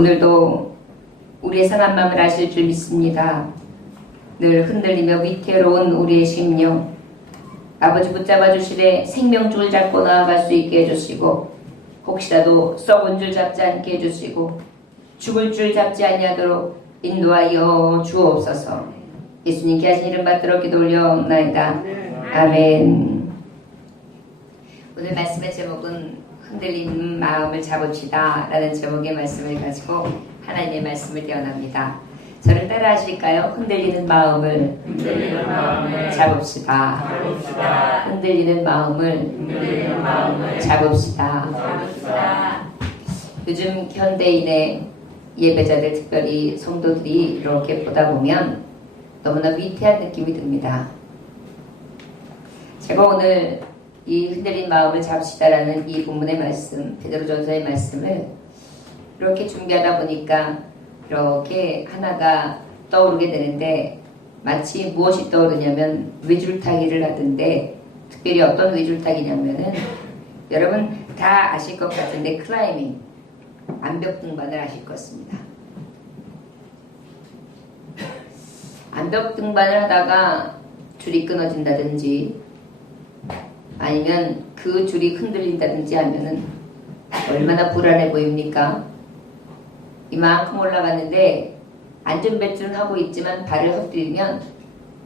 오늘도 우리의 상한 마음을 아실 줄 믿습니다. 늘 흔들리며 위태로운 우리의 심령, 아버지 붙잡아 주시되 생명줄 잡고 나아갈 수 있게 해주시고, 혹시라도 썩은 줄 잡지 않게 해주시고 죽을 줄 잡지 아니하도록 인도하여 주옵소서. 예수님께 하신 이름 받들어 기도 올려옵나이다. 아멘. 오늘 말씀의 제목은 흔들린 마음을 잡읍시다 라는 제목의 말씀을 가지고 하나님의 말씀을 떼어납니다. 저를 따라 하실까요? 흔들리는 마음을 잡읍시다. 흔들리는 마음을 잡읍시다. 요즘 현대인의 예배자들, 특별히 성도들이 이렇게 보다 보면 너무나 위태한 느낌이 듭니다. 제가 오늘 이 흔들린 마음을 잡읍시다라는 이 본문의 말씀, 베드로전서의 말씀을 이렇게 준비하다 보니까 이렇게 하나가 떠오르게 되는데, 마치 무엇이 떠오르냐면 외줄타기를 하던데, 특별히 어떤 외줄타기냐면은 여러분 다 아실 것 같은데 클라이밍, 암벽 등반을 아실 것입니다. 암벽 등반을 하다가 줄이 끊어진다든지 아니면 그 줄이 흔들린다든지 하면은 얼마나 불안해 보입니까? 이만큼 올라갔는데 안전벨트는 하고 있지만 발을 헛디디면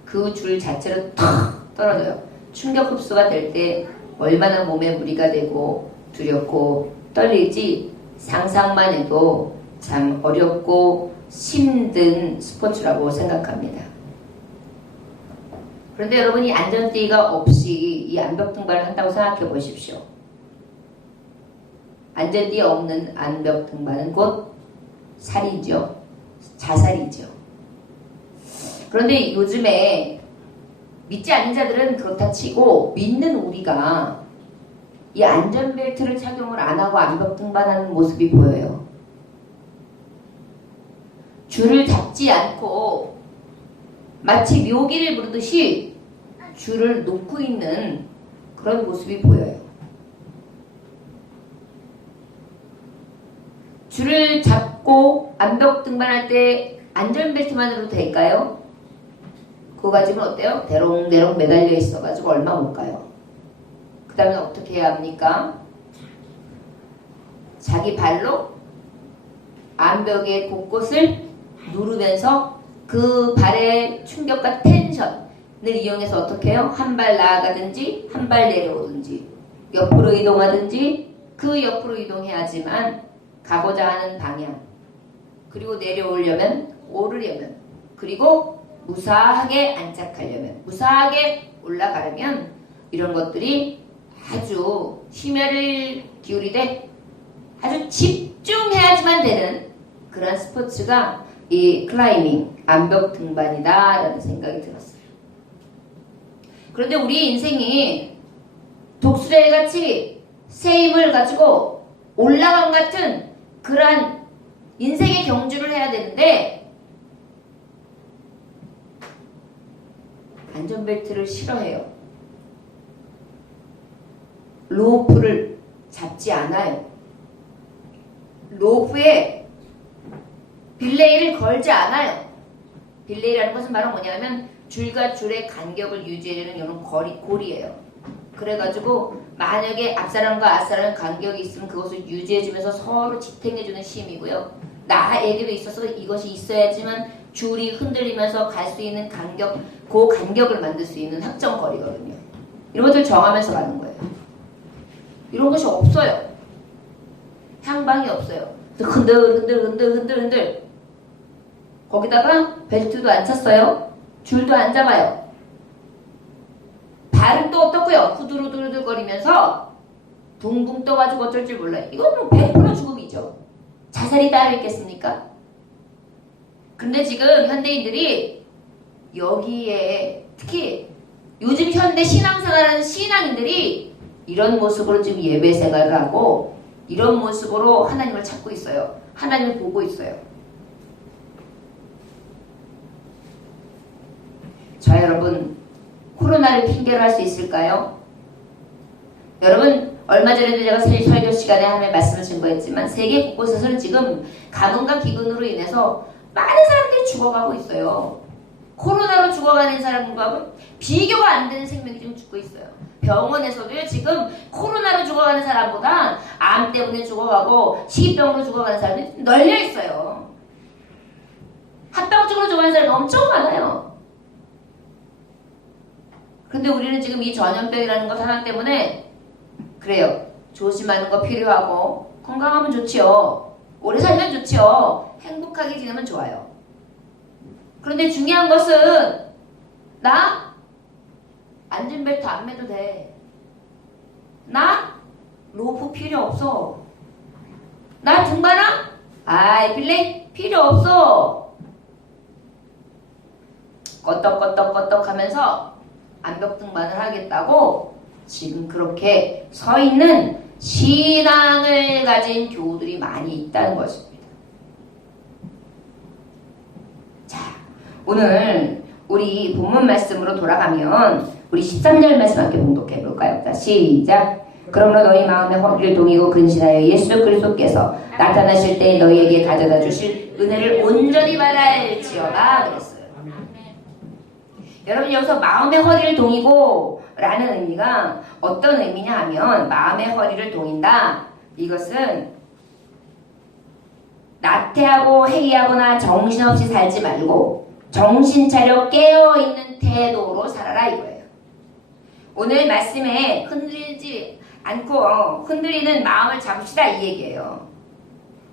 그 줄 자체로 탁 떨어져요. 충격 흡수가 될 때 얼마나 몸에 무리가 되고 두렵고 떨리지 상상만 해도 참 어렵고 힘든 스포츠라고 생각합니다. 그런데 여러분이 안전띠가 없이 이 암벽 등반을 한다고 생각해 보십시오. 안전띠 없는 암벽 등반은 곧 살이죠. 자살이죠. 그런데 요즘에 믿지 않는 자들은 그렇다 치고 믿는 우리가 이 안전벨트를 착용을 안 하고 암벽 등반하는 모습이 보여요. 줄을 잡지 않고 마치 묘기를 부르듯이 줄을 놓고 있는 그런 모습이 보여요. 줄을 잡고 암벽 등반할 때 안전벨트만으로 될까요? 그거 가지고는 어때요? 대롱대롱 매달려 있어가지고 얼마 못 가요. 그 다음에 어떻게 해야 합니까? 자기 발로 암벽의 곳곳을 누르면서 그 발의 충격과 텐션을 이용해서 어떻게 해요? 한 발 나아가든지 한 발 내려오든지 옆으로 이동하든지 그 옆으로 이동해야지만 가고자 하는 방향, 그리고 내려오려면, 오르려면, 그리고 무사하게 안착하려면, 무사하게 올라가려면 이런 것들이 아주 심혈을 기울이되 아주 집중해야지만 되는 그런 스포츠가 이 클라이밍, 암벽 등반이다 라는 생각이 들었어요. 그런데 우리 인생이 독수리같이 새 힘을 가지고 올라간 같은 그러한 인생의 경주를 해야 되는데 안전벨트를 싫어해요. 로프를 잡지 않아요. 로프에 빌레이를 걸지 않아요. 빌레이라는 것은 바로 뭐냐면 줄과 줄의 간격을 유지하려는 이런 고리예요. 그래가지고 만약에 앞사람과 앞사람 간격이 있으면 그것을 유지해주면서 서로 지탱해주는 힘이고요. 나에게도 있어서 이것이 있어야지만 줄이 흔들리면서 갈 수 있는 간격, 그 간격을 만들 수 있는 확정 거리거든요. 이런 것들 정하면서 가는 거예요. 이런 것이 없어요. 향방이 없어요. 흔들. 거기다가 벨트도 안 찼어요. 줄도 안 잡아요. 발은 또 어떻고요? 후들후들 거리면서 붕붕 떠가지고 어쩔 줄 몰라요. 이건 뭐 100% 죽음이죠. 자살이 따로 있겠습니까? 근데 지금 현대인들이 여기에 특히 요즘 현대 신앙생활하는 신앙인들이 이런 모습으로 지금 예배 생활을 하고 이런 모습으로 하나님을 찾고 있어요. 하나님을 보고 있어요. 자, 여러분, 코로나를 핑계로 할 수 있을까요? 여러분, 얼마 전에도 제가 설교 시간에 하나님의 말씀을 증거했지만 세계 곳곳에서는 지금 가뭄과 기근으로 인해서 많은 사람들이 죽어가고 있어요. 코로나로 죽어가는 사람들과 비교가 안 되는 생명이 지금 죽고 있어요. 병원에서도요, 지금 코로나로 죽어가는 사람보다 암 때문에 죽어가고 식이병으로 죽어가는 사람들이 널려 있어요. 합병증으로 죽어가는 사람이 엄청 많아요. 근데 우리는 지금 이 전염병이라는 것 하나 때문에 그래요. 조심하는 거 필요하고 건강하면 좋지요. 오래 살면 좋지요. 행복하게 지내면 좋아요. 그런데 중요한 것은 나 안전벨트 안 매도 돼. 나 로프 필요 없어. 나 등반화? 아이 필레 필요 없어. 껐덕껐덕껐덕 하면서 암벽 등반을 하겠다고 지금 그렇게 서 있는 신앙을 가진 교우들이 많이 있다는 것입니다. 자, 오늘 우리 본문 말씀으로 돌아가면 우리 13절 말씀 함께 봉독해 볼까요? 자, 시작. 그러므로 너희 마음의 허리를 동이고 근신하여 예수 그리스도께서 나타나실 때 너희에게 가져다 주실 은혜를 온전히 받을지어다 그랬어요. 여러분 여기서 마음의 허리를 동이고 라는 의미가 어떤 의미냐 하면 마음의 허리를 동인다. 이것은 나태하고 해이하거나 정신없이 살지 말고 정신 차려 깨어있는 태도로 살아라 이거예요. 오늘 말씀에 흔들리지 않고 흔들리는 마음을 잡읍시다 이 얘기예요.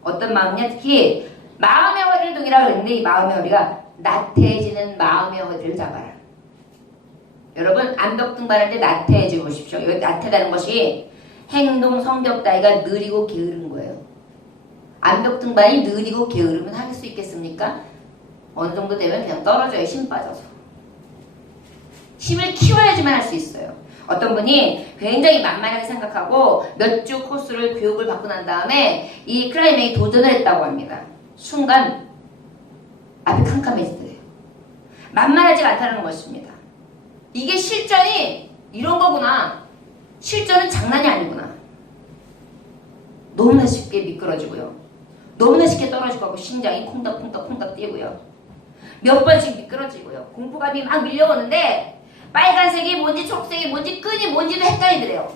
어떤 마음이냐? 특히 마음의 허리를 동이라고 그랬는데 이 마음의 허리가 나태해지는 마음의 허리를 잡아라. 여러분 암벽 등반할 때 나태해지고 보십시오. 여기 나태다는 것이 행동 성격 따위가 느리고 게으른 거예요. 암벽 등반이 느리고 게으르면 할 수 있겠습니까? 어느 정도 되면 그냥 떨어져요. 힘 빠져서. 힘을 키워야지만 할 수 있어요. 어떤 분이 굉장히 만만하게 생각하고 몇 주 코스를 교육을 받고 난 다음에 이 클라이맥에 도전을 했다고 합니다. 순간 앞이 캄캄해지더래요. 만만하지 않다는 것입니다. 이게 실전이 이런 거구나. 실전은 장난이 아니구나. 너무나 쉽게 미끄러지고요. 너무나 쉽게 떨어지고 심장이 콩닥콩닥 뛰고요. 몇 번씩 미끄러지고요. 공포감이 막 밀려오는데 빨간색이 뭔지 초록색이 뭔지 끈이 뭔지도 헷갈리더래요.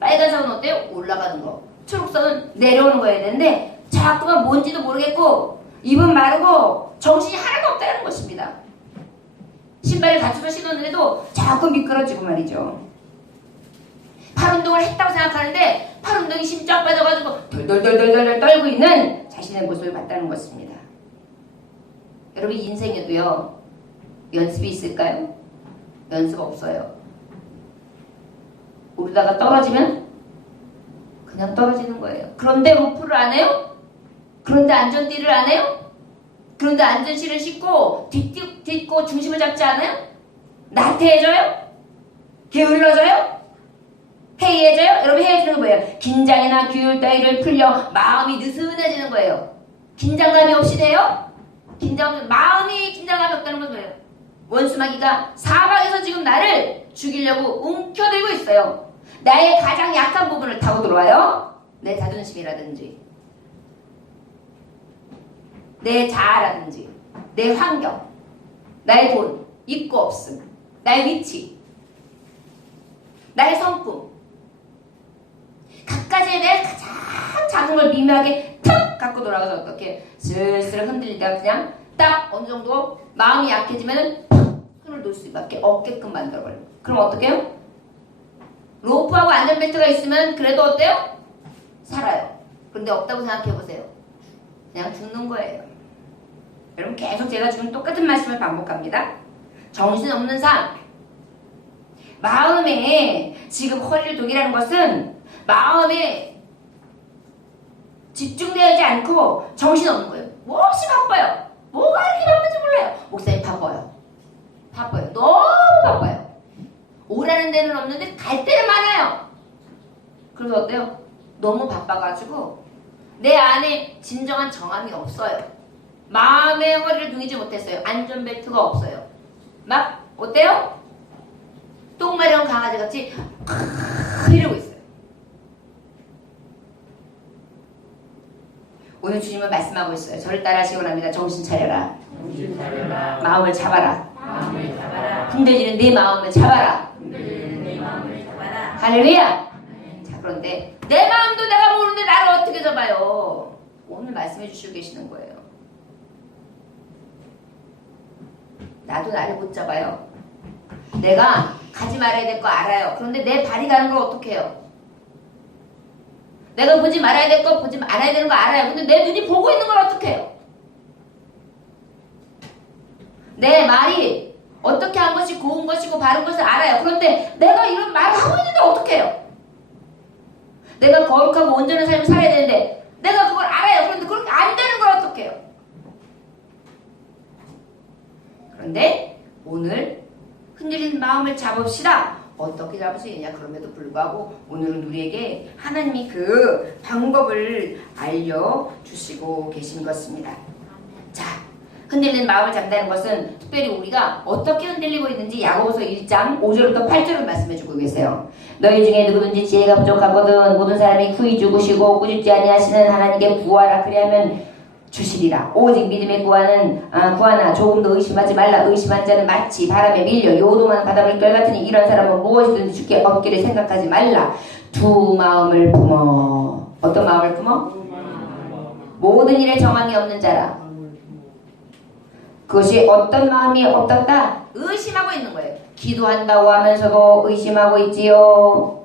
빨간색은 어때요? 올라가는 거. 초록색은 내려오는 거여야 되는데 자꾸만 뭔지도 모르겠고 입은 마르고 정신이 하나도 없다는 것입니다. 신발을 갖춰서 신었는데도 자꾸 미끄러지고 말이죠. 팔 운동을 했다고 생각하는데 팔 운동이 힘 쫙 빠져가지고 덜덜덜덜 떨고 있는 자신의 모습을 봤다는 것입니다. 여러분 인생에도요 연습이 있을까요? 연습 없어요. 오르다가 떨어지면 그냥 떨어지는 거예요. 그런데 로프를 안 해요? 그런데 안전띠를 안 해요? 그런데 안전실을 싣고 딛고 중심을 잡지 않아요? 나태해져요? 게을러져요? 해이해져요? 여러분 해이해지는 게 뭐예요? 긴장이나 규율 따위를 풀려 마음이 느슨해지는 거예요. 긴장감이 없이 돼요? 마음이 긴장감이 없다는 건 뭐예요? 원수마귀가 사방에서 지금 나를 죽이려고 움켜들고 있어요. 나의 가장 약한 부분을 타고 들어와요. 내 자존심이라든지 내 자아라든지 내 환경, 나의 돈, 있고 없음, 나의 위치, 나의 성품 각가지에 대해 가장 작은 걸 미묘하게 탁 갖고 돌아가서 어떻게 슬슬 흔들리다가 그냥 딱 어느 정도 마음이 약해지면은 손을 놓을 수밖에 없게끔 만들어버려요. 그럼 어떻게 해요? 로프하고 안전벨트가 있으면 그래도 어때요? 살아요. 그런데 없다고 생각해보세요. 그냥 죽는 거예요. 여러분 계속 제가 지금 똑같은 말씀을 반복합니다. 정신없는 삶. 마음에 지금 허리를 동이라는 것은 마음에 집중되지 않고 정신없는 거예요. 몹시 바빠요. 뭐가 이렇게 바쁜지 몰라요. 목사님 바빠요. 바빠요. 너무 바빠요. 오라는 데는 없는데 갈 데는 많아요. 그래서 어때요? 너무 바빠가지고 내 안에 진정한 정함이 없어요. 마음의 허리를 동이지 못했어요. 안전벨트가 없어요. 막 어때요? 똥 마려운 강아지같이 이러고 있어요. 오늘 주님은 말씀하고 있어요. 저를 따라하시기 원합니다. 정신 차려라. 정신 차려라. 마음을 잡아라. 마음을 잡아라. 흔들리는 네 마음을 잡아라. 흔들리는 내 마음을 잡아라. 할렐루야. 자, 그런데 내 마음도 내가 모르는데 나를 어떻게 잡아요? 오늘 말씀해 주시고 계시는 거예요. 나도 나를 못 잡아요. 내가 가지 말아야 될 거 알아요. 그런데 내 발이 가는 걸 어떻게 해요? 내가 보지 말아야 될 거 보지 말아야 되는 거 알아요. 근데 내 눈이 보고 있는 걸 어떻게 해요? 내 말이 어떻게 한 것이 고운 것이고 바른 것을 알아요. 그런데 내가 이런 말을 하고 있는데 어떻게 해요? 내가 거룩하고 온전한 삶을 살아야 되는데 내가 그걸 알아요. 그런데 그렇게 안 되는 걸 어떻게 해요? 그런데 오늘 흔들리는 마음을 잡읍시다. 어떻게 잡을 수 있냐? 그럼에도 불구하고 오늘은 우리에게 하나님이 그 방법을 알려주시고 계신 것입니다. 자, 흔들리는 마음을 잡는다는 것은 특별히 우리가 어떻게 흔들리고 있는지 야고보서 1장 5절부터 8절을 말씀해주고 계세요. 너희 중에 누구든지 지혜가 부족하거든 모든 사람이 후히 죽으시고 꾸짖지 아니하시는 하나님께 구하라. 그리하면 주시리라. 오직 믿음에 구하나 조금도 의심하지 말라. 의심한 자는 마치 바람에 밀려 요동하는 바닷물 같으니 이런 사람은 무엇이든지 주께 얻기를 생각하지 말라. 두 마음을 품어. 어떤 마음을 품어? 모든 일에 정함이 없는 자라. 그것이 어떤 마음이 없었다? 의심하고 있는 거예요. 기도한다고 하면서도 의심하고 있지요.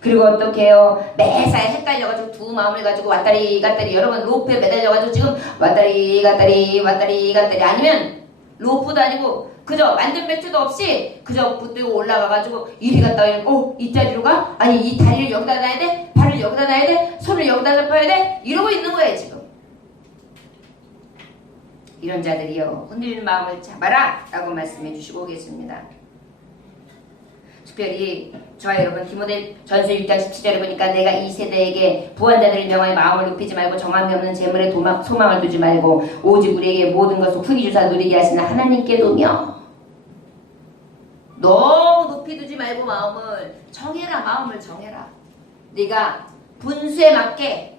그리고 어떻게 해요? 매사에 헷갈려가지고 두 마음을 가지고 왔다리 갔다리 여러분 로프에 매달려가지고 지금 왔다리 갔다리 아니면 로프도 아니고 그저 안전벨트도 없이 그저 붙들고 올라가가지고 이리 갔다 이 자리로 가? 아니 이 다리를 여기다 놔야 돼? 발을 여기다 놔야 돼? 손을 여기다 잡아야 돼? 이러고 있는 거예요 지금. 이런 자들이요 흔들리는 마음을 잡아라 라고 말씀해 주시고 계십니다. 특별히 저와 여러분 디모데 전서 6장 17절에 보니까 내가 이 세대에게 부한자들을 명하여 마음을 높이지 말고 정함이 없는 재물에 소망을 두지 말고 오직 우리에게 모든 것을 후히 주사 누리게 하시는 하나님께 두며. 너무 높이 두지 말고 마음을 정해라. 네가 분수에 맞게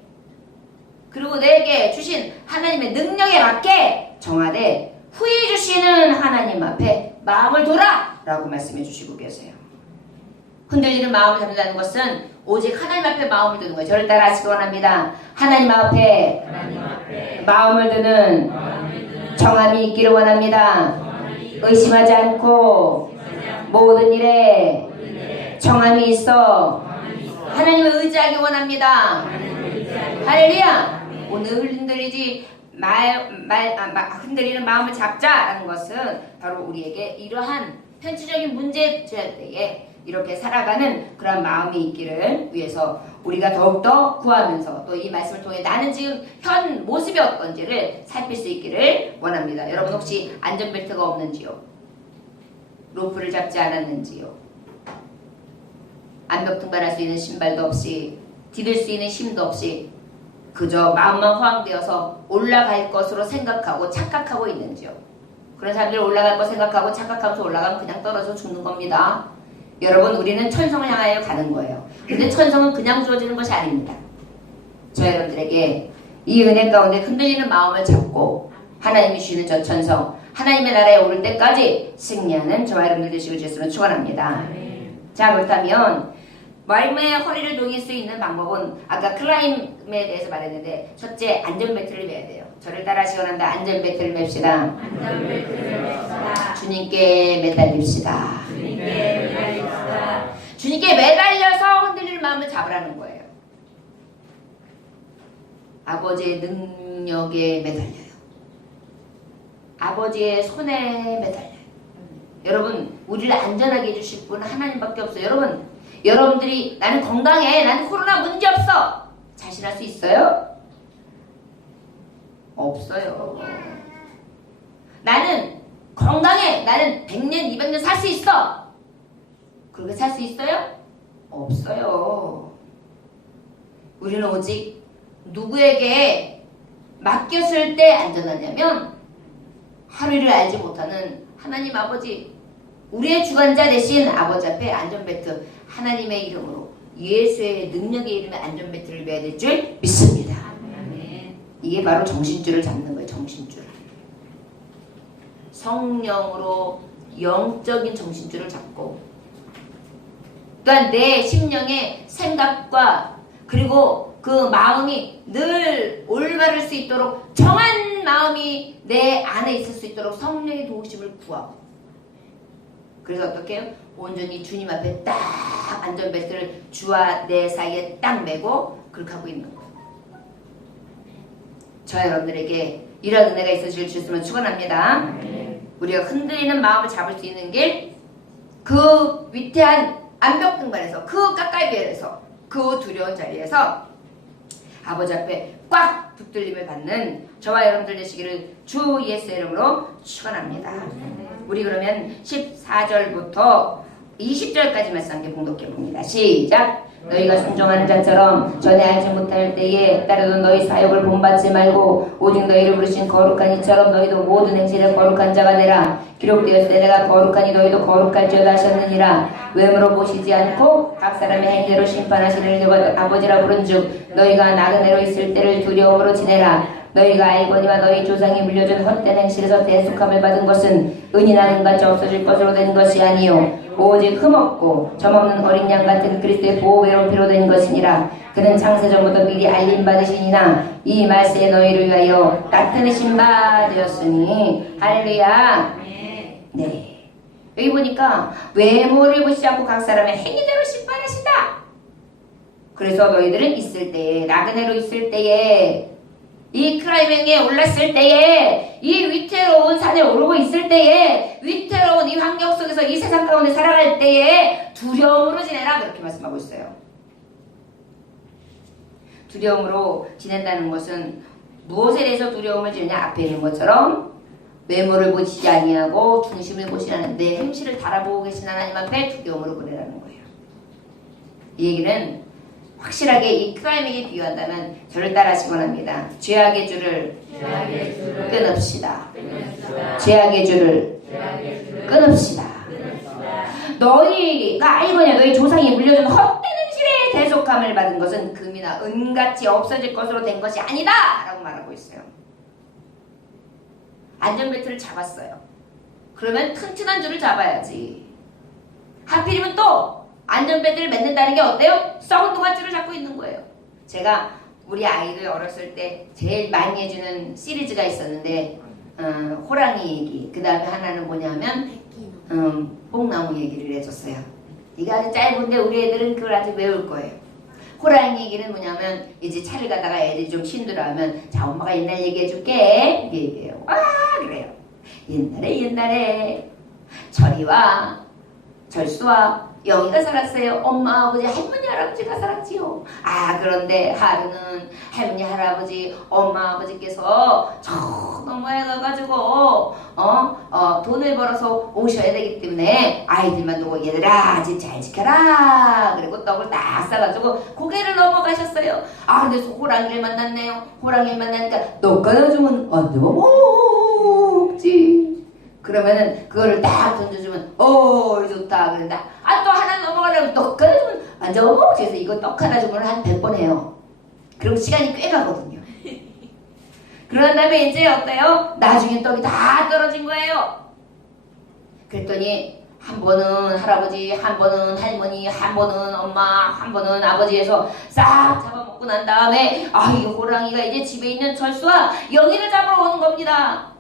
그리고 내게 주신 하나님의 능력에 맞게 정하되 후히 주시는 하나님 앞에 마음을 둬라 라고 말씀해 주시고 계세요. 흔들리는 마음을 잡는다는 것은 오직 하나님 앞에 마음을 두는 거예요. 저를 따라 하시기 원합니다. 하나님 앞에 마음을 두는 정함이 있기를 원합니다. 의심하지 않고 모든 일에 정함이 있어 하나님을 의지하기 원합니다. 할렐루야. 오늘 흔들리는 마음을 잡자라는 것은 바로 우리에게 이러한 현실적인 문제제에 이렇게 살아가는 그런 마음이 있기를 위해서 우리가 더욱더 구하면서 또 이 말씀을 통해 나는 지금 현 모습이 어떤지를 살필 수 있기를 원합니다. 여러분 혹시 안전벨트가 없는지요? 로프를 잡지 않았는지요? 암벽 등반할 수 있는 신발도 없이 디딜 수 있는 힘도 없이 그저 마음만 허황되어서 올라갈 것으로 생각하고 착각하고 있는지요? 그런 사람들이 올라갈 거 생각하고 착각하면서 올라가면 그냥 떨어져 죽는 겁니다. 여러분 우리는 천성을 향하여 가는 거예요. 근데 천성은 그냥 주어지는 것이 아닙니다. 저 여러분들에게 이 은혜 가운데 흔들리는 마음을 잡고 하나님이 주시는 저 천성 하나님의 나라에 오를 때까지 승리하는 저와 여러분들 되시길 주시면 축원합니다. 자 그렇다면 말매의 허리를 녹일 수 있는 방법은 아까 클라임에 대해서 말했는데 첫째 안전벨트를 매야 돼요. 저를 따라 하시기 원한다. 안전벨트를 맵시다. 주님께 매달립시다. 주님께 매달려서 흔들리는 마음을 잡으라는 거예요. 아버지의 능력에 매달려요. 아버지의 손에 매달려요. 여러분 우리를 안전하게 해주실 분은 하나님밖에 없어요. 여러분들이 나는 건강해, 나는 코로나 문제없어 자신할 수 있어요? 없어요. 나는 건강해, 나는 100년 200년 살 수 있어 그렇게 살 수 있어요? 없어요. 우리는 오직 누구에게 맡겼을 때 안전하냐면 하루를 알지 못하는 하나님 아버지 우리의 주관자 되신 아버지 앞에 안전벨트 하나님의 이름으로 예수의 능력의 이름에 안전벨트를 매야 될 줄 믿습니다. 이게 바로 정신줄을 잡는 거예요. 정신줄. 성령으로 영적인 정신줄을 잡고 또한 내 심령의 생각과 그리고 그 마음이 늘 올바를 수 있도록 정한 마음이 내 안에 있을 수 있도록 성령의 도우심을 구하고 그래서 어떻게 해요? 온전히 주님 앞에 딱 안전벨트를 주와 내 사이에 딱 매고 그렇게 하고 있는 거예요. 저 여러분들에게 이런 은혜가 있으실 수 있으면 축원합니다. 우리가 흔들리는 마음을 잡을 수 있는 길 그 위태한 암벽 등반에서 그 가까이에서 그 두려운 자리에서 아버지 앞에 꽉 붙들림을 받는 저와 여러분들 되시기를 주 예수의 이름으로 축원합니다. 우리 그러면 14절부터 20절까지 말씀 함께 봉독해 봅니다. 시작. 너희가 순종하는 자처럼 전에 알지 못할 때에 따르던 너희 사역을 본받지 말고 오직 너희를 부르신 거룩한 이처럼 너희도 모든 행실에 거룩한 자가 되라. 기록되었으되 내가 거룩하니 너희도 거룩할지어다 하셨느니라. 외모로 보시지 않고 각 사람의 행대로 심판하시는 아버지라 부른즉 너희가 나그네로 있을 때를 두려움으로 지내라. 너희가 알거니와 너희 조상이 물려준 헛된 행실에서 대속함을 받은 것은 은이나 금같이 없어질 것으로 된 것이 아니요 오직 흠없고 점없는 어린 양 같은 그리스도의 보배로 피로된 것이니라. 그는 창세전부터 미리 알림받으시니나 이 말세에 너희를 위하여 나타내신 바 되었으니 할렐루야. 네, 여기 보니까 외모를 보시지 않고 각 사람의 행위대로 심판하신다. 그래서 너희들은 있을 때에 나그네로 있을 때에 이 클라이밍에 올랐을 때에 이 위태로운 산에 오르고 있을 때에 위태로운 이 환경 속에서 이 세상 가운데 살아갈 때에 두려움으로 지내라 그렇게 말씀하고 있어요. 두려움으로 지낸다는 것은 무엇에 대해서 두려움을 지느냐 앞에 있는 것처럼 외모를 보시지 아니하고 중심을 보시라는 내 행실을 달아보고 계신 하나님 앞에 두려움으로 보내라는 거예요. 이 얘기는 확실하게 이 클라이밍에 비유한다면 저를 따라하시기 원합니다. 죄악의 줄을 끊읍시다. 죄악의 줄을 끊읍시다. 너희가 알거냐 너희 조상이 물려준 헛된 행실에 대속함을 받은 것은 금이나 은같이 없어질 것으로 된 것이 아니다 라고 말하고 있어요. 안전벨트를 잡았어요. 그러면 튼튼한 줄을 잡아야지. 하필이면 또 안전벨트를 맺는다는 게 어때요? 썩은 동아줄을 잡고 있는 거예요. 제가 우리 아이들 어렸을 때 제일 많이 해주는 시리즈가 있었는데 호랑이 얘기, 그 다음에 하나는 뭐냐면 뽕나무 얘기를 해줬어요. 이게 아주 짧은데 우리 애들은 그걸 아주 외울 거예요. 호랑이 얘기는 뭐냐면 이제 차를 가다가 애들이 좀 신들어하면 자 엄마가 옛날 얘기해줄게 이게 얘기해요. 와 그래요. 옛날에 철이와 절수와 영희가 살았어요. 엄마, 아버지, 할머니, 할아버지가 살았지요. 아 그런데 하루는 할머니, 할아버지, 엄마, 아버지께서 저 너머에 가가지고 돈을 벌어서 오셔야 되기 때문에 아이들만 두고 얘들아 집 잘 지켜라. 그리고 떡을 딱 싸가지고 고개를 넘어가셨어요. 아 근데 호랑이를 만났네요. 호랑이를 만나니까 떡 까놔주면 안 먹지. 그러면은 그거를 딱 던져주면 좋다 그런다. 아 또 하나 넘어가려면 떡 하나 주면 안 먹지. 그래서 이거 떡 하나 주면 한 100번 해요. 그럼 시간이 꽤 가거든요. 그런 다음에 이제 어때요? 나중에 떡이 다 떨어진 거예요. 그랬더니 한 번은 할아버지, 한 번은 할머니, 한 번은 엄마, 한 번은 아버지에서 싹 잡아먹고 난 다음에 이 호랑이가 이제 집에 있는 철수와 영희를 잡으러 오는 겁니다.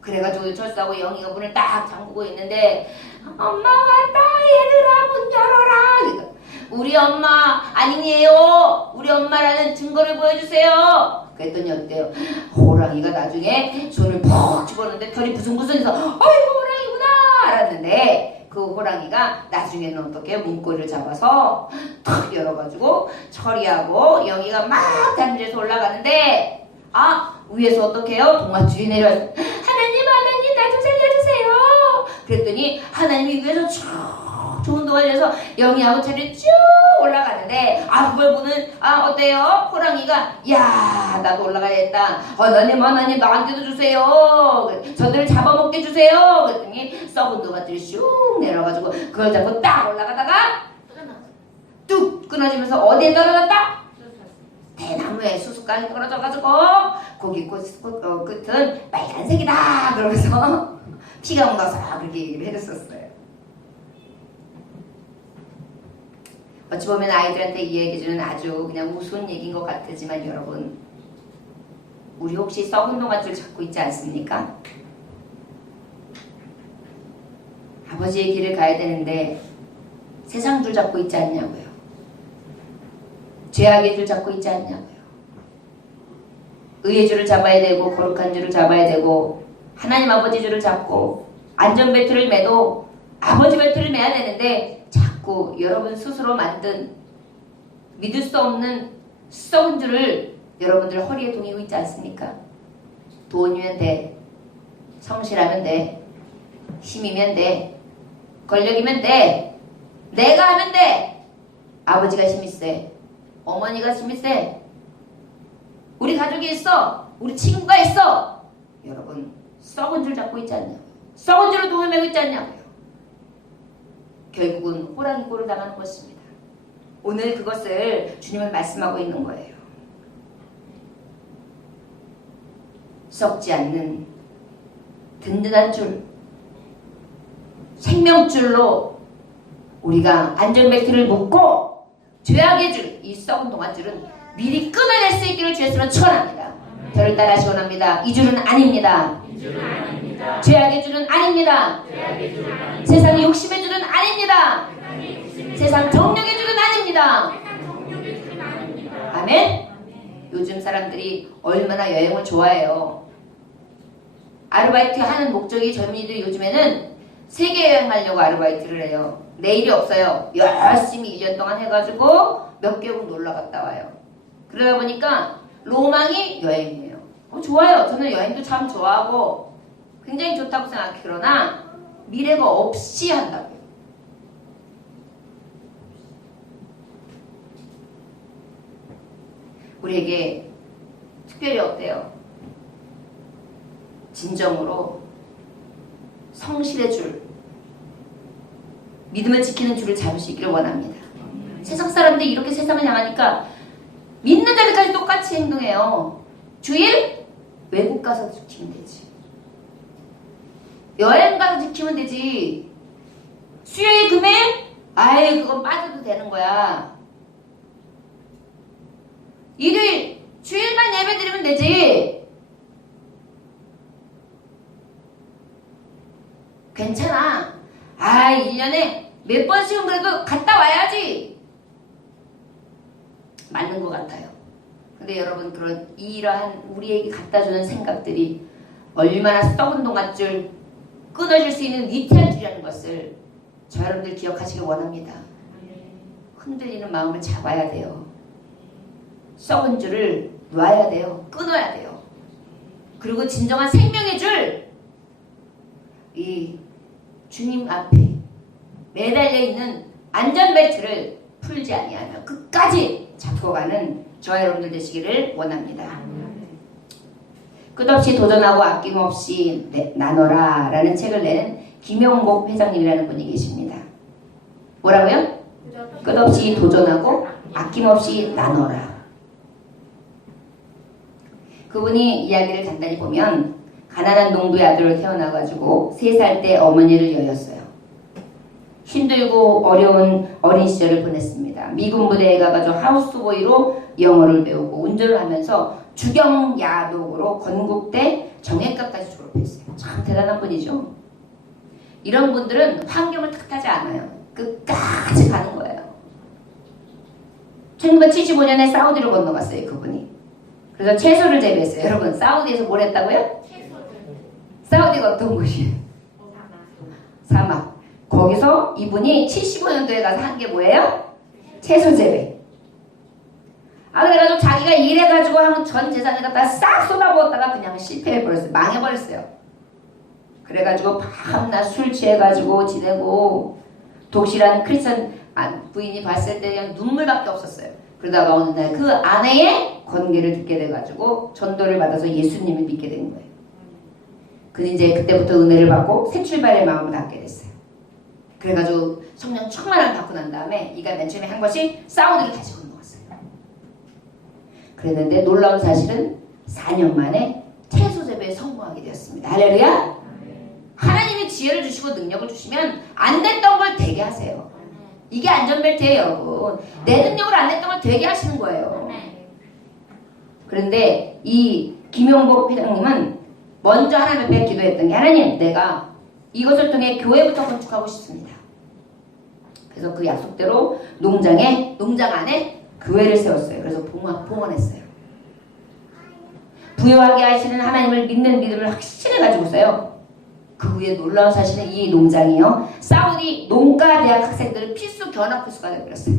그래가지고 철수하고 영희가 문을 딱 잠그고 있는데 엄마 왔다 얘들아 문 열어라. 우리 엄마 아니에요. 우리 엄마라는 증거를 보여주세요. 그랬더니 어때요? 호랑이가 나중에 손을 푹 집었는데 털이 부순부순해서 호랑이구나 알았는데 그 호랑이가 나중에는 어떻게 문고리를 잡아서 탁 열어가지고 철이하고 영희가 막 단지에서 올라가는데 위에서 어떻게 해요? 동아줄이 내려와서 하나님 나 좀 살려주세요. 그랬더니 하나님이 위에서 쭉 좋은 동아리에서 영희하고 철이 쭉 올라가는데 그걸 보는 어때요? 호랑이가 야 나도 올라가야겠다. 하나님 나한테도 주세요. 저들을 잡아먹게 주세요. 그랬더니 썩은 동아줄이 슉 내려가지고 그걸 잡고 딱 올라가다가 뚝 끊어지면서 어디에 떨어졌다? 대나무에 수수깡이 떨어져가지고 거기 끝은 빨간색이다 그러면서 피가 묻어서 그렇게 얘기를 해줬었어요. 어찌 보면 아이들한테 이야기해주는 아주 그냥 우스운 얘기인 것 같지만 여러분, 우리 혹시 썩은 동아줄 잡고 있지 않습니까? 아버지의 길을 가야 되는데 세상 줄 잡고 있지 않냐고요. 죄악의 줄 잡고 있지 않냐고요. 의의 줄을 잡아야 되고 거룩한 줄을 잡아야 되고 하나님 아버지 줄을 잡고 안전벨트를 매도 아버지 벨트를 매야 되는데 자꾸 여러분 스스로 만든 믿을 수 없는 썩은 줄을 여러분들 허리에 동이고 있지 않습니까? 돈이면 돼, 성실하면 돼, 힘이면 돼, 권력이면 돼, 내가 하면 돼. 아버지가 힘이 세, 어머니가 힘이 세, 우리 가족이 있어, 우리 친구가 있어. 여러분 썩은 줄 잡고 있지 않냐고요. 썩은 줄을 동을 매고 있지 않냐고요. 결국은 호랑이 꼴을 당하는 것입니다. 오늘 그것을 주님은 말씀하고 있는 거예요. 썩지 않는 든든한 줄, 생명줄로 우리가 안전벨트를 묶고 죄악의 줄, 이 썩은 동아줄은 미리 끊어낼 수 있기를 주의 이름으로 축원합니다. 저를 따라하시 원합니다. 이 줄은 아닙니다. 죄악의 줄은 아닙니다. 세상의 욕심의 줄은 아닙니다. 세상 정욕의 줄은 아닙니다. 아멘. 요즘 사람들이 얼마나 여행을 좋아해요. 아르바이트 하는 목적이 젊은이들이 요즘에는 세계 여행하려고 아르바이트를 해요. 내일이 없어요. 열심히 1년 동안 해가지고 몇 개국 놀러 갔다 와요. 그러다 보니까 로망이 여행이에요. 좋아요. 저는 여행도 참 좋아하고 굉장히 좋다고 생각해. 그러나 미래가 없이 한다고요. 우리에게 특별히 어때요? 진정으로 성실의 줄, 믿음을 지키는 줄을 잡으시기를 원합니다. 세상 사람들이 이렇게 세상을 향하니까 믿는 자들까지 똑같이 행동해요. 주일 외국 가서 지키면 되지, 여행 가서 지키면 되지, 수요일 금요일 아예 그건 빠져도 되는 거야, 일요일 주일만 예배 드리면 되지, 괜찮아, 1년에 몇 번씩은 그래도 갔다 와야지, 맞는 것 같아요. 근데 여러분, 그런 이러한 우리에게 갖다주는 생각들이 얼마나 썩은 동아줄, 끊어질 수 있는 위태한 줄이라는 것을 저 여러분들 기억하시길 원합니다. 흔들리는 마음을 잡아야 돼요. 썩은 줄을 놔야 돼요. 끊어야 돼요. 그리고 진정한 생명의 줄, 이 주님 앞에 매달려 있는 안전벨트를 풀지 아니하며 끝까지 잡고 가는 저와 여러분들 되시기를 원합니다. 끝없이 도전하고 아낌없이 나눠라 라는 책을 내는 김용복 회장님이라는 분이 계십니다. 뭐라고요? 끝없이 도전하고 아낌없이 나눠라. 그분이 이야기를 간단히 보면 가난한 농부의 아들로 태어나가지고 3살 때 어머니를 여였어요. 힘들고 어려운 어린 시절을 보냈습니다. 미군 부대에 가가지고 하우스보이로 영어를 배우고 운전을 하면서 주경야독으로 건국대 정예과까지 졸업했어요. 참 대단한 분이죠. 이런 분들은 환경을 탓하지 않아요. 끝까지 가는 거예요. 1975년에 사우디로 건너갔어요. 그분이. 그래서 채소를 재배했어요. 여러분, 사우디에서 뭘 했다고요? 사우디가 어떤 곳이에요? 사막. 거기서 이분이 75년도에 가서 한 게 뭐예요? 채소 재배. 그래가지고 자기가 일해가지고 한 전 재산을 갖다가 싹 쏟아부었다가 그냥 실패해버렸어요. 망해버렸어요. 그래가지고 밤낮 술 취해가지고 지내고, 독실한 크리스천 부인이 봤을 때 그냥 눈물밖에 없었어요. 그러다가 어느 날 그 아내의 권계를 듣게 돼가지고 전도를 받아서 예수님을 믿게 된 거예요. 그는 이제 그때부터 은혜를 받고 새 출발의 마음을 갖게 됐어요. 그래가지고 성령 충만을 받고 난 다음에 이가 맨 처음에 한 것이 사우디를 다시 건너갔어요. 그랬는데 놀라운 사실은 4년 만에 채소 재배에 성공하게 되었습니다. 할렐루야. 하나님이 지혜를 주시고 능력을 주시면 안 됐던 걸 되게 하세요. 이게 안전벨트예요, 여러분. 내 능력으로 안 됐던 걸 되게 하시는 거예요. 그런데 이 김용복 회장님은 먼저 하나님 앞에 기도했던 게, 하나님, 내가 이것을 통해 교회부터 건축하고 싶습니다. 그래서 그 약속대로 농장 안에 교회를 세웠어요. 그래서 봉헌했어요. 부유하게 하시는 하나님을 믿는 믿음을 확실히 가지고서요. 그 후에 놀라운 사실은 이 농장이요, 사우디 농가대학 학생들의 필수 견학코스가 되어버렸어요.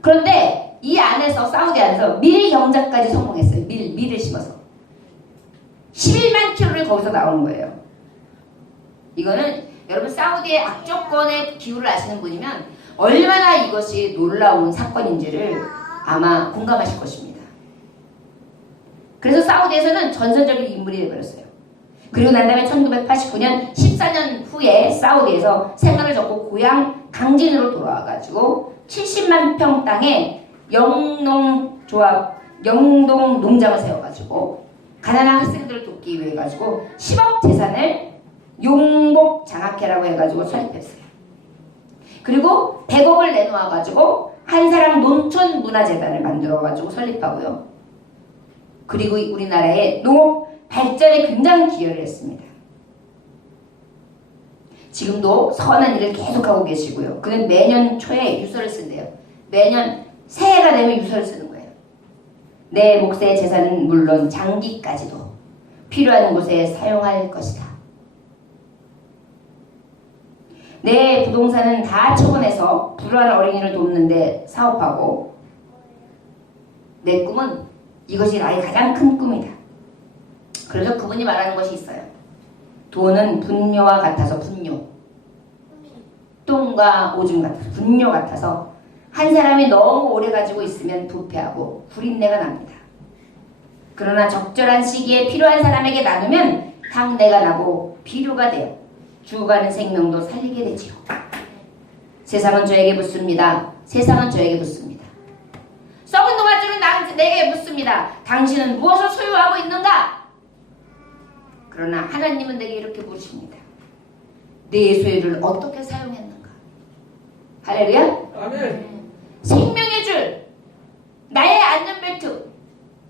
그런데 이 안에서, 사우디 안에서 밀 경작까지 성공했어요. 밀을 심어서 11만 킬로를 거기서 나오는 거예요. 이거는 여러분 사우디의 악조건의 기후를 아시는 분이면 얼마나 이것이 놀라운 사건인지를 아마 공감하실 것입니다. 그래서 사우디에서는 전설적인 인물이 되어버렸어요. 그리고 난 다음에 1989년 14년 후에 사우디에서 생활을 접고 고향 강진으로 돌아와가지고 70만 평 땅에 영농 농장을 세워가지고 가난한 학생들을 돕기 위해 가지고 10억 재산을 용복 장학회라고 해가지고 설립했어요. 그리고 100억을 내놓아가지고 한사람 농촌 문화재단을 만들어가지고 설립하고요. 그리고 우리나라의 농업 발전에 굉장히 기여를 했습니다. 지금도 선한 일을 계속하고 계시고요. 그는 매년 초에 유서를 쓴대요. 매년 새해가 되면 유서를 쓰는 거예요. 내 몫의 재산은 물론 장기까지도 필요한 곳에 사용할 것이다. 내 부동산은 다 처분해서 불우한 어린이를 돕는데 사업하고, 내 꿈은 이것이 나의 가장 큰 꿈이다. 그래서 그분이 말하는 것이 있어요. 돈은 분뇨와 같아서, 분뇨, 똥과 오줌 같아서, 분뇨 같아서 한 사람이 너무 오래 가지고 있으면 부패하고 구린내가 납니다. 그러나 적절한 시기에 필요한 사람에게 나누면 향내가 나고 비료가 되어 죽어가는 생명도 살리게 되지요. 세상은 저에게 묻습니다. 세상은 저에게 묻습니다. 썩은 동아줄은 내게 묻습니다. 당신은 무엇을 소유하고 있는가? 그러나 하나님은 내게 이렇게 물으십니다. 내 소유를 어떻게 사용했는가? 할렐루야. 아멘. 생명의 줄, 나의 안전벨트,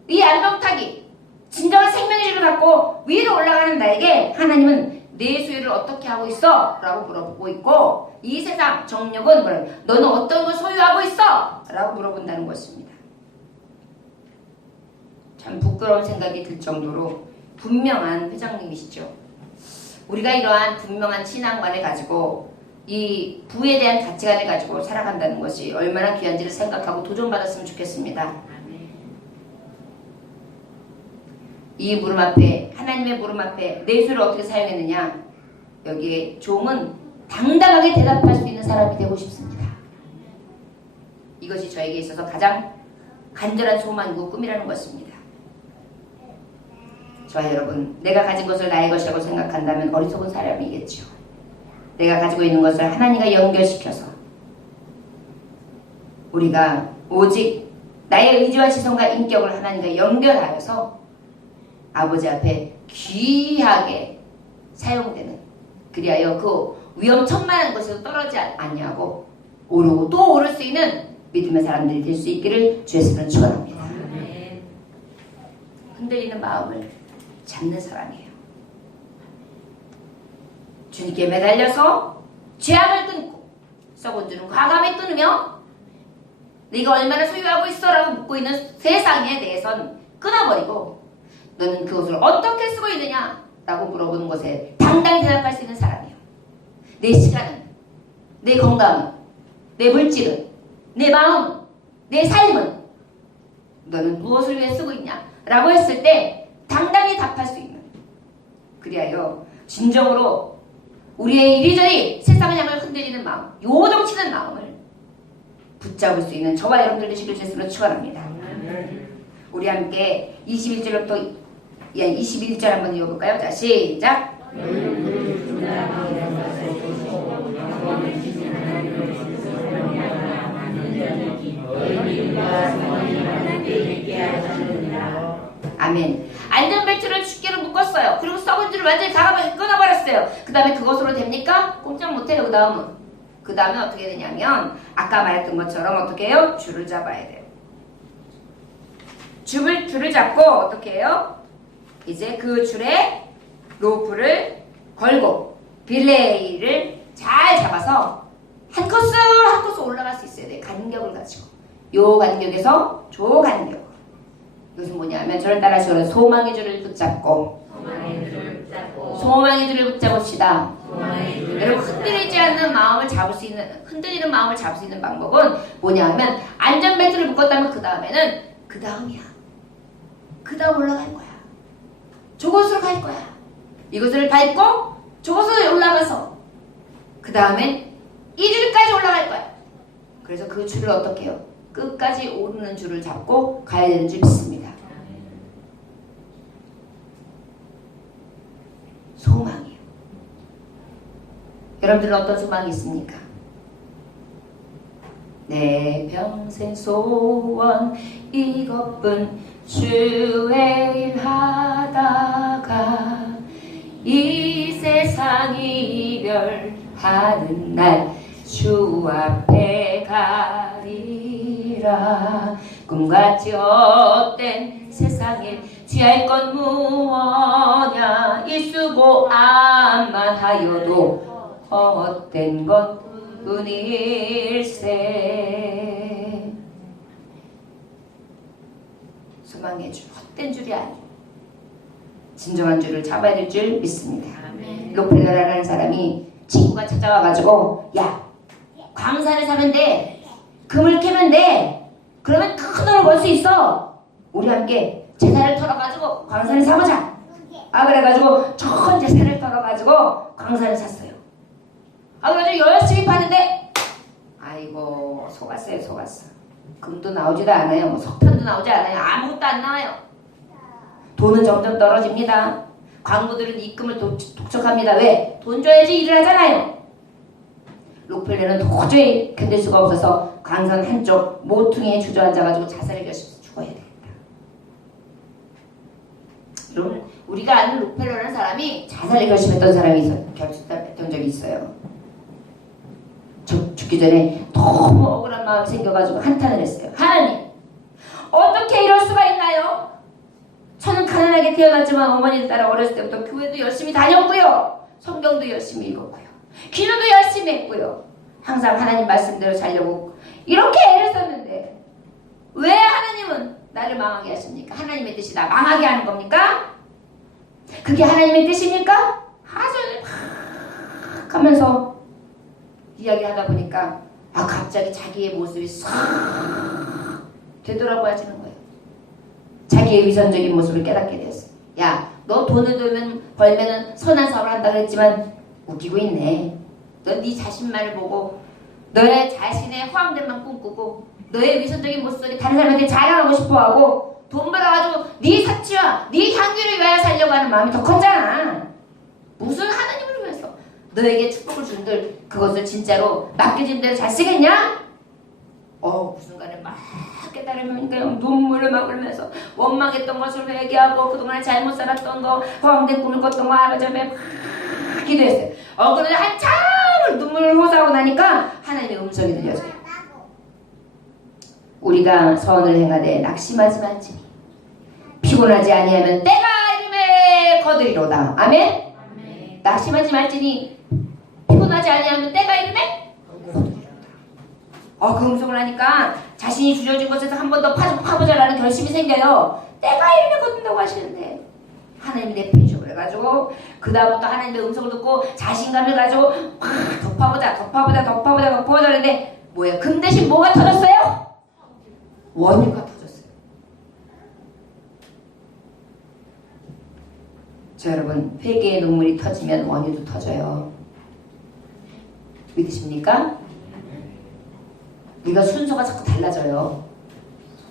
이 안병타기, 진정한 생명의 줄을 갖고 위로 올라가는 나에게 하나님은 내 소유를 어떻게 하고 있어? 라고 물어보고 있고, 이 세상 정력은 뭐래요? 너는 어떤 걸 소유하고 있어? 라고 물어본다는 것입니다. 참 부끄러운 생각이 들 정도로 분명한 회장님이시죠. 우리가 이러한 분명한 신앙관을 가지고 이 부에 대한 가치관을 가지고 살아간다는 것이 얼마나 귀한지를 생각하고 도전받았으면 좋겠습니다. 이 물음 앞에, 하나님의 물음 앞에 내 소유를 어떻게 사용했느냐, 여기에 종은 당당하게 대답할 수 있는 사람이 되고 싶습니다. 이것이 저에게 있어서 가장 간절한 소망이고 꿈이라는 것입니다. 저와 여러분, 내가 가진 것을 나의 것이라고 생각한다면 어리석은 사람이겠죠. 내가 가지고 있는 것을 하나님과 연결시켜서 우리가 오직 나의 의지와 지성과 인격을 하나님과 연결하여서 아버지 앞에 귀하게 사용되는, 그리하여 그 위험천만한 곳에서 떨어지지 아니하고 오르고 또 오를 수 있는 믿음의 사람들이 될 수 있기를 주의 이름으로 축원합니다. 흔들리는 마음을 잡는 사람이에요. 주님께 매달려서 죄악을 끊고 썩은 줄은 과감히 끊으며 네가 얼마나 소유하고 있어? 라고 묻고 있는 세상에 대해선 끊어버리고 너는 그것을 어떻게 쓰고 있느냐? 라고 물어보는 것에 당당히 대답할 수 있는 사람이에요. 내 시간은, 내 건강은, 내 물질은, 내 마음은, 내 삶은 너는 무엇을 위해 쓰고 있냐? 라고 했을 때 당당히 답할 수 있는, 그리하여 진정으로 우리의 이리저리 세상을 향해 흔들리는 마음, 요동치는 마음을 붙잡을 수 있는 저와 여러분들 되시길 주님으로 축원합니다. 우리 함께 21절부터 21절 한번 읽어볼까요? 자, 시작. 아멘. 안전벨트를 집게로 묶었어요. 그리고 썩은 줄을 완전히 가감하게 끊어버렸어요. 그 다음에 그것으로 됩니까? 꼼짝 못해요. 그 다음에 어떻게 되냐면 아까 말했던 것처럼 어떻게 해요? 줄을 잡아야 돼요. 줄을 잡고 어떻게 해요? 이제 그 줄에 로프를 걸고 빌레이를 잘 잡아서 한 코스 올라갈 수 있어야 돼. 간격을 가지고 요 간격에서 저 간격. 이것은 뭐냐면 저를 따라하시면 소망의 줄을 붙잡고 소망의 줄을 붙잡읍시다. 여러분 흔들리지 않는 마음을 잡을 수 있는 흔들리는 마음을 잡을 수 있는 방법은 뭐냐면 안전벨트를 묶었다면 그 다음에는 그 다음이야. 그 다음 올라갈 거야. 저곳으로 갈 거야. 이것을 밟고 저곳으로 올라가서 그 다음엔 이 줄까지 올라갈 거야. 그래서 그 줄을 어떻게 해요? 끝까지 오르는 줄을 잡고 가야 되는 줄 믿습니다. 소망이에요. 여러분들은 어떤 소망이 있습니까? 내 평생 소원 이것뿐 주의 일 하다가 이 세상 이별하는 날 주 앞에 가리라. 꿈같이 헛된 세상에 취할 건 무엇냐. 일수고 암만 하여도 헛된 것뿐일세. 소망의 줄, 헛된 줄이 아니에요. 진정한 줄을 잡아야 될 줄 믿습니다. 록펠러라는 사람이 친구가 찾아와가지고 야, 광산을 사면 돼. 금을 캐면 돼. 그러면 큰 돈을 벌 수 있어. 우리 함께 재산을 털어가지고 광산을 사보자. 그래가지고 전 재산을 털어가지고 광산을 샀어요. 그래가지고 열심히 파는데 아이고 속았어요. 금도 나오지도 않아요. 석탄도 나오지 않아요. 아무것도 안 나와요. 돈은 점점 떨어집니다. 광부들은 입금을 독촉합니다. 왜? 돈 줘야지 일을 하잖아요. 록펠러는 도저히 견딜 수가 없어서 광산 한쪽 모퉁이에 주저앉아가지고 자살을 결심해서 죽어야 되겠다. 여러분 우리가 아는 록펠러라는 사람이 자살을 결심했던 사람이 결심했던 적이 있어요. 죽기 전에 너무 억울한 마음이 생겨가지고 한탄을 했어요. 하나님 어떻게 이럴 수가 있나요? 저는 가난하게 태어났지만 어머니를 따라 어렸을 때부터 교회도 열심히 다녔고요. 성경도 열심히 읽었고요. 기도도 열심히 했고요. 항상 하나님 말씀대로 살려고 이렇게 애를 썼는데 왜 하나님은 나를 망하게 하십니까? 하나님의 뜻이 나 망하게 하는 겁니까? 그게 하나님의 뜻입니까? 하소연을 막 하면서 이야기하다 보니까 갑자기 자기의 모습이 싹 되돌아보아지는 거예요. 자기의 위선적인 모습을 깨닫게 되었어요. 야, 너 돈을 벌면은 선한 사업을 한다고 했지만 웃기고 있네. 너 네 자신만을 보고 너의 자신의 허황됨만 꿈꾸고 너의 위선적인 모습을 다른 사람한테 자랑하고 싶어하고 돈 벌어가지고 네 사치와 네 향기를 위하여 살려고 하는 마음이 더 컸잖아. 무슨 하나님을 위해서 너에게 축복을 준들 그것을 진짜로 맡겨진 대로 잘 쓰겠냐? 그 순간에 막 깨달으니까 눈물을 막 흘리면서 원망했던 것을 회개하고 그동안 잘못 살았던 거 허황된 꿈을 꿨던 거 아버지 앞에 막 기도했어요. 그런데 한참을 눈물을 호소하고 나니까 하나님의 음성이 들려져요. 우리가 선을 행하되 낙심하지 말지니 피곤하지 아니하면 때가 이름에 거두리로다. 아멘? 낙심하지 말지니 피곤하지 아니하면 때가 이름에 거두리로다. 그 음성을 하니까 자신이 주어진 것에서 한 번 더 파보자라는 결심이 생겨요. 때가 이름에 거둔다고 하시는데 하나님이 내 편이죠. 그래가지고 그 다음부터 하나님의 음성을 듣고 자신감을 가지고 더 파보자 그랬는데 뭐예요? 금 대신 뭐가 터졌어요? 원유가 터졌어요. 자 여러분, 회개의 눈물이 터지면 원유도 터져요. 믿으십니까? 우리가 순서가 자꾸 달라져요.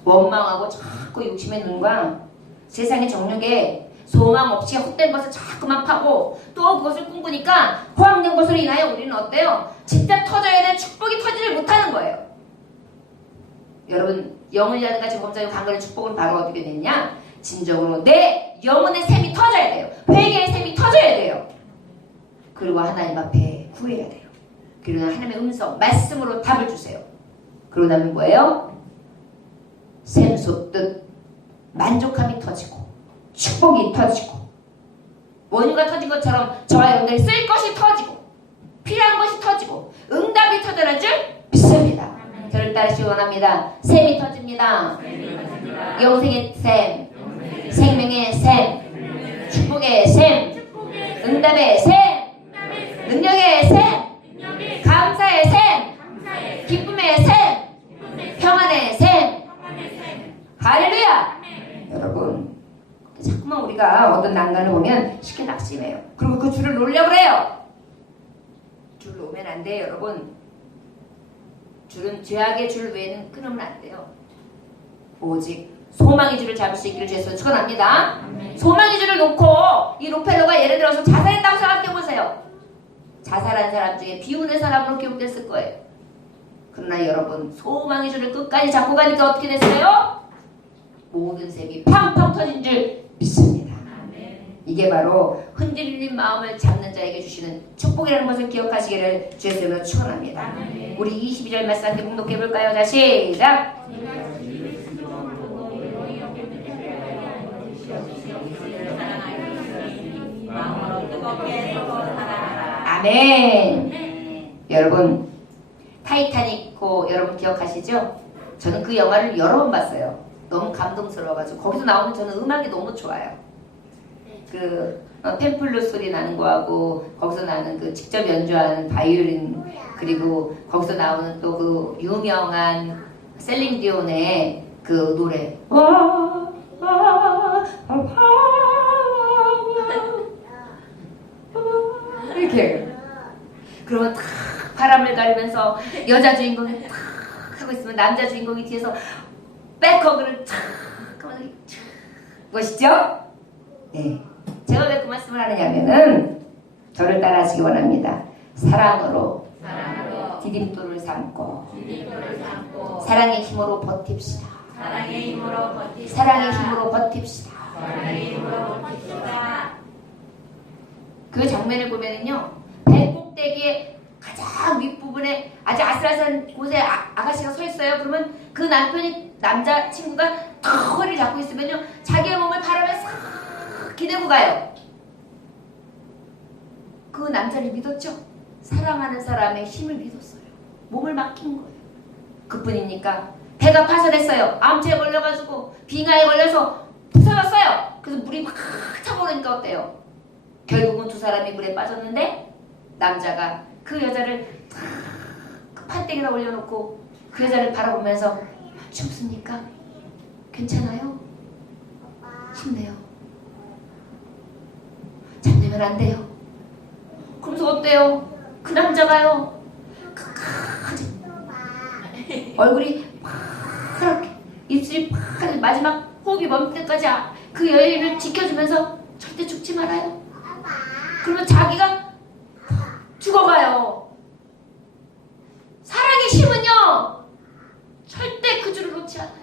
원망하고 자꾸 욕심의 눈과 세상의 정욕에 소망 없이 헛된 것을 자꾸만 파고 또 그것을 꿈꾸니까 허황된 것으로 인하여 우리는 어때요? 진짜 터져야 될 축복이 터지를 못하는 거예요. 여러분 영을 여는가 제범자의 강건의 축복은 바로 어떻게 됐냐? 진정으로 내 영혼의 샘이 터져야 돼요. 회개의 샘이 터져야 돼요. 그리고 하나님 앞에 구해야 돼요. 그리고 하나님의 음성, 말씀으로 답을 주세요. 그러고 나면 뭐예요? 샘 솟듯 만족함이 터지고 축복이 터지고 원유가 터진 것처럼 저와 여러분들이 쓸 것이 터지고 필요한 것이 터지고 응답이 터져날 줄 믿습니다. 저를 따르시기 원합니다. 샘이 터집니다. 영생의 샘, 생명의 샘, 축복의 샘, 응답의 샘, 능력의 샘, 감사의 샘, 기쁨의 샘, 평안의 샘. 할렐루야! 여러분, 자꾸만 우리가 어떤 난간을 보면 쉽게 낙심해요. 그리고 그 줄을 놓으려고 그래요. 줄을 놓으면 안 돼요, 여러분. 줄은 죄악의 줄 외에는 끊으면 안 돼요. 오직 소망의 줄을 잡을 수 있기를 주에서 축원합니다. 소망의 줄을 놓고 이 로펠러가 예를 들어서 자살했다고 생각해보세요. 자살한 사람 중에 비운의 사람으로 기록됐을 거예요. 그러나 여러분, 소망의 줄을 끝까지 잡고 가니까 어떻게 됐어요? 모든 샘이 팡팡 터진 줄 믿습니다. 이게 바로 흔들리는 마음을 잡는 자에게 주시는 축복이라는 것을 기억하시기를 주의 이름으로 축원합니다. 우리 22절 말씀 함께 봉독해 볼까요? 자, 시작. 아멘. 여러분, 타이타닉호 여러분 기억하시죠? 저는 그 영화를 여러 번 봤어요. 너무 감동스러워가지고 거기서 나오는 저는 음악이 너무 좋아요. 그 펜플룻 소리 나는 거하고 거기서 나는 그 직접 연주하는 바이올린 그리고 거기서 나오는 또 그 유명한 셀린 디온의 그 노래 이렇게 그러면 탁 바람을 가리면서 여자 주인공이 탁 하고 있으면 남자 주인공이 뒤에서 백허그를 탁 하면서 멋있죠? 네. 제가 왜 그 말씀을 하느냐면은 저를 따라하시기 원합니다. 사랑으로 디딤돌을 삼고 사랑의 힘으로 버팁시다. 사랑의 힘으로 버팁시다. 그 장면을 보면은요, 배 꼭대기에 가장 윗부분에 아주 아슬아슬한 곳에 아가씨가 서 있어요. 그러면 그 남자 친구가 턱 허리를 잡고 있으면요, 자기의 몸을 바람에 싹 기대고 가요. 그 남자를 믿었죠? 사랑하는 사람의 힘을 믿었어요. 몸을 맡긴 거예요. 그뿐입니까? 배가 파손했어요. 암체에 걸려가지고 빙하에 걸려서 부서졌어요. 그래서 물이 막 차오르니까 어때요? 결국은 두 사람이 물에 빠졌는데 남자가 그 여자를 그 판때기에다 올려놓고 그 여자를 바라보면서 춥습니까? 괜찮아요? 힘내요. 잠들면 안 돼요. 그러면서 어때요? 그 남자가요, 얼굴이 파랗게, 입술이 파랗게, 마지막 호흡이 멈을 때까지 그 여인을 지켜주면서 절대 죽지 말아요. 그러면 자기가 죽어가요. 사랑의 힘은요, 절대 그 줄을 놓지 않아요.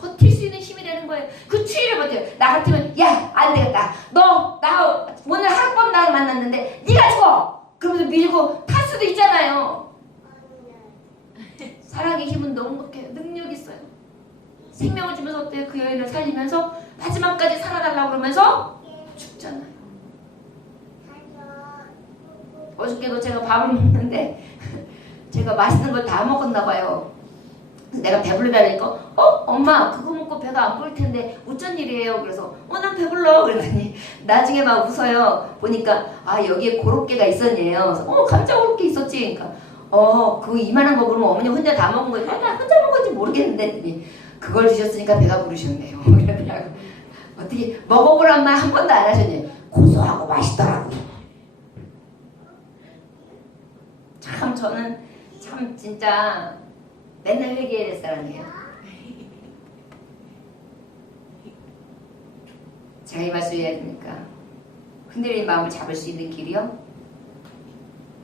버틸 수 있는 힘이 되는 거예요. 그 추위를 버텨요. 나 같으면 야, 안 되겠다. 너 나 오늘 하룻밤 나를 만났는데 네가 죽어. 그러면서 밀고 탈 수도 있잖아요. 사랑의 힘은 넉넉해요. 능력이 있어요. 생명을 주면서 어때요? 그 여인을 살리면서 마지막까지 살아달라고 그러면서 죽잖아요. 어저께도 제가 밥을 먹는데 제가 맛있는 걸 다 먹었나 봐요. 내가 배부르다니까 엄마 그거 먹고 배가 안 부를 텐데 어쩐 일이에요? 그래서 난 배불러. 그러더니 나중에 막 웃어요. 보니까 여기에 고로케가 있었네요. 그래서 감자 고로케 있었지. 그러니까 그거 이만한 거 그러면 어머니 혼자 다 먹은 거예요. 나 혼자 먹은지 모르겠는데 그걸 주셨으니까 배가 부르셨네요. 그러더라고. 어떻게 먹어보란 말 한 번도 안 하셨네요. 고소하고 맛있더라고요. 참 저는 참 진짜 맨날 회개해야 될 사람이에요. 제가 이 말씀 해야 됩니까? 흔들린 마음을 잡을 수 있는 길이요?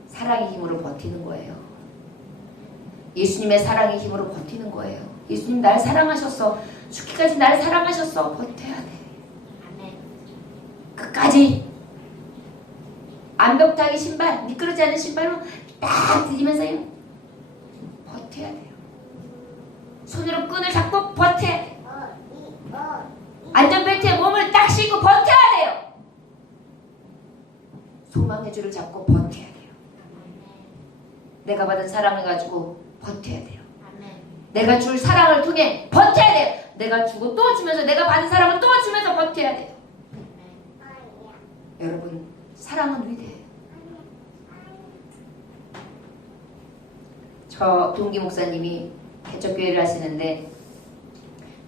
사랑의 힘으로 버티는 거예요. 예수님의 사랑의 힘으로 버티는 거예요. 예수님 날 사랑하셨어. 죽기까지 날 사랑하셨어. 버텨야 돼. 끝까지. 암벽타기 신발, 미끄러지 않는 신발로 딱 디디면서 버텨야 돼요. 손으로 끈을 잡고 버텨야 돼요. 안전벨트에 몸을 딱 싣고 버텨야 돼요. 소망의 줄을 잡고 버텨야 돼요. 내가 받은 사랑을 가지고 버텨야 돼요. 내가 줄 사랑을 통해 버텨야 돼요. 내가 주고 또 주면서 내가 받은 사랑을 또 주면서 버텨야 돼요. 여러분, 사랑은 위대해요. 저 동기 목사님이 개척교회를 하시는데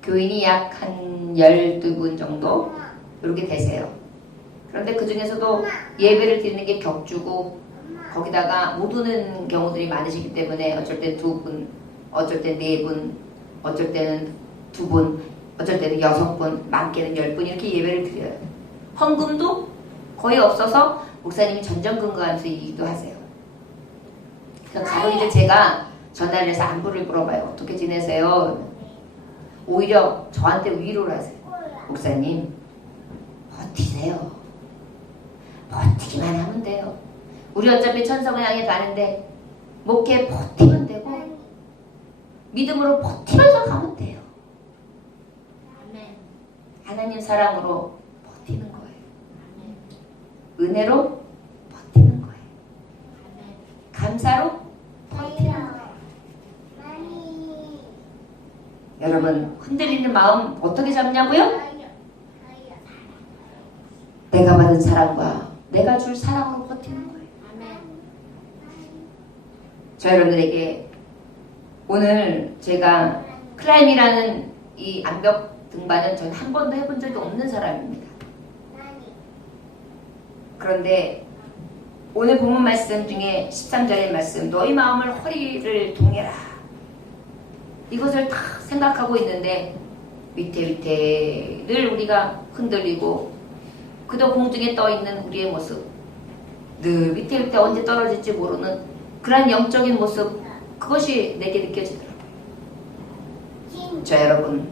교인이 약 한 12분 정도 이렇게 되세요. 그런데 그 중에서도 예배를 드리는 게 격주고 거기다가 못 오는 경우들이 많으시기 때문에 어쩔 때 2분, 어쩔 때 4분, 어쩔 때는 2분, 어쩔 때는 6분, 많게는 10분 이렇게 예배를 드려요. 헌금도 거의 없어서 목사님이 전전긍긍하시기도 하세요. 그러니까 가끔 이제 제가 전화를 해서 안부를 물어봐요. 어떻게 지내세요? 오히려 저한테 위로를 하세요. 목사님, 버티세요. 버티기만 하면 돼요. 우리 어차피 천성을 향해 가는데 목회 버티면 되고 믿음으로 버티면서 가면 돼요. 하나님 사랑으로 버티는 거예요. 은혜로 버티는 거예요. 감사로 버티는 거예요. 여러분, 흔들리는 마음 어떻게 잡냐고요? 내가 받은 사랑과 내가 줄 사랑으로 버티는 거예요. 저 여러분들에게 오늘 제가 클라임이라는 이 암벽 등반은 저는 한 번도 해본 적이 없는 사람입니다. 그런데 오늘 본문 말씀 중에 13절의 말씀, 너희 마음을 허리를 동여라, 이것을 다 생각하고 있는데 위태 늘 우리가 흔들리고 그저 공중에 떠있는 우리의 모습, 늘 위태 언제 떨어질지 모르는 그런 영적인 모습, 그것이 내게 느껴지더라고요. 저 여러분,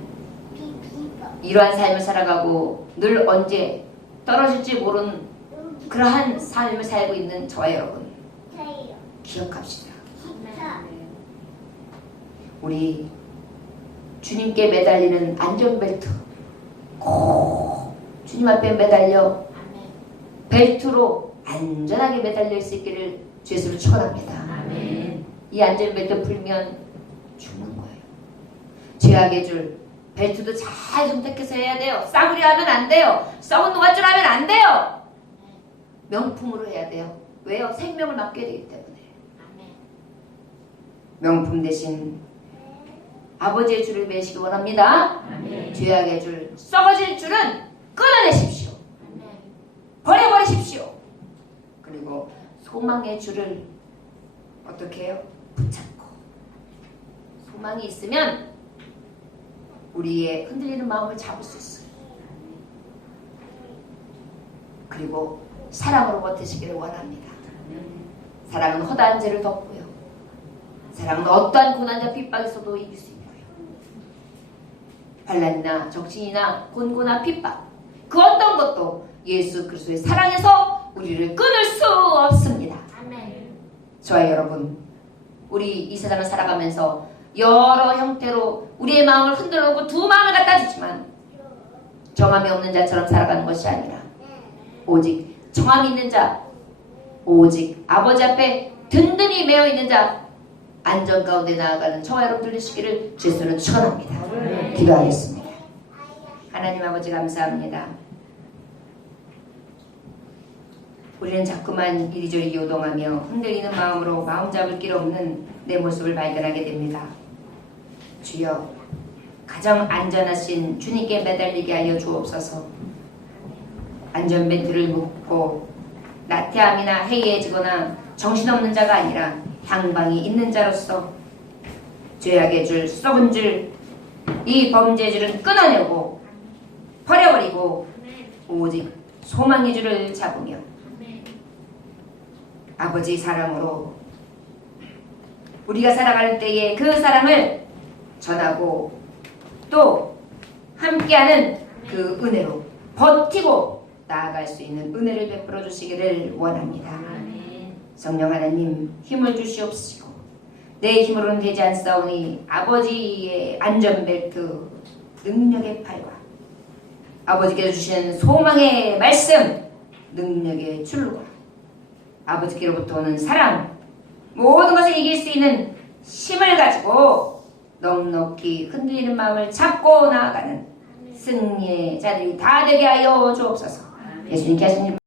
이러한 삶을 살아가고 늘 언제 떨어질지 모르는 그러한 삶을 살고 있는 저와 여러분, 기억합시다. 우리 주님께 매달리는 안전벨트 꼭 주님 앞에 매달려 벨트로 안전하게 매달릴 수 있기를 주 예수로 축원합니다. 이 안전벨트 풀면 죽는 거예요. 죄악의 줄 벨트도 잘 선택해서 해야 돼요. 싸구려 하면 안 돼요. 썩은 노갓줄 하면 안 돼요. 명품으로 해야 돼요. 왜요? 생명을 맡겨야 되기 때문에. 명품 대신 아버지의 줄을 매시기 원합니다. 죄악의 줄, 썩어질 줄은 끊어내십시오. 버려버리십시오. 그리고 소망의 줄을 어떻게 해요? 붙잡고. 소망이 있으면 우리의 흔들리는 마음을 잡을 수 있어요. 그리고 사랑으로 버티시기를 원합니다. 사랑은 허다한 죄를 덮고요. 사랑은 어떠한 고난과 핍박에서도 이길 수 있고요. 반란이나 적신이나 곤고나 핍박, 그 어떤 것도 예수 그리스도의 사랑에서 우리를 끊을 수 없습니다. 저와 여러분, 우리 이 세상을 살아가면서 여러 형태로 우리의 마음을 흔들어 놓고 두 마음을 갖다 주지만 정함이 없는 자처럼 살아가는 것이 아니라 오직 정함이 있는 자, 오직 아버지 앞에 든든히 매어 있는 자, 안전 가운데 나아가는 저와 여러분 들으시기를 예수는 축원합니다. 기도하겠습니다. 하나님 아버지 감사합니다. 우리는 자꾸만 이리저리 요동하며 흔들리는 마음으로 마음 잡을 길 없는 내 모습을 발견하게 됩니다. 주여, 가장 안전하신 주님께 매달리게 하여 주옵소서. 안전벨트를 묶고 나태함이나 해이해지거나 정신없는 자가 아니라 향방이 있는 자로서 죄악의 줄, 썩은 줄, 이 범죄의 줄은 끊어내고 버려버리고 오직 소망의 줄을 잡으며 아버지 사랑으로 우리가 살아갈 때에 그 사랑을 전하고 또 함께하는 그 은혜로 버티고 나아갈 수 있는 은혜를 베풀어 주시기를 원합니다. 아멘. 성령 하나님 힘을 주시옵시고 내 힘으로는 되지 않사오니 아버지의 안전벨트 능력의 팔과 아버지께서 주시는 소망의 말씀 능력의 줄과 아버지께로부터 오는 사랑 모든 것을 이길 수 있는 힘을 가지고 넉넉히 흔들리는 마음을 잡고 나아가는 승리의 자들이 다 되게 하여 주옵소서. 예수님께 하신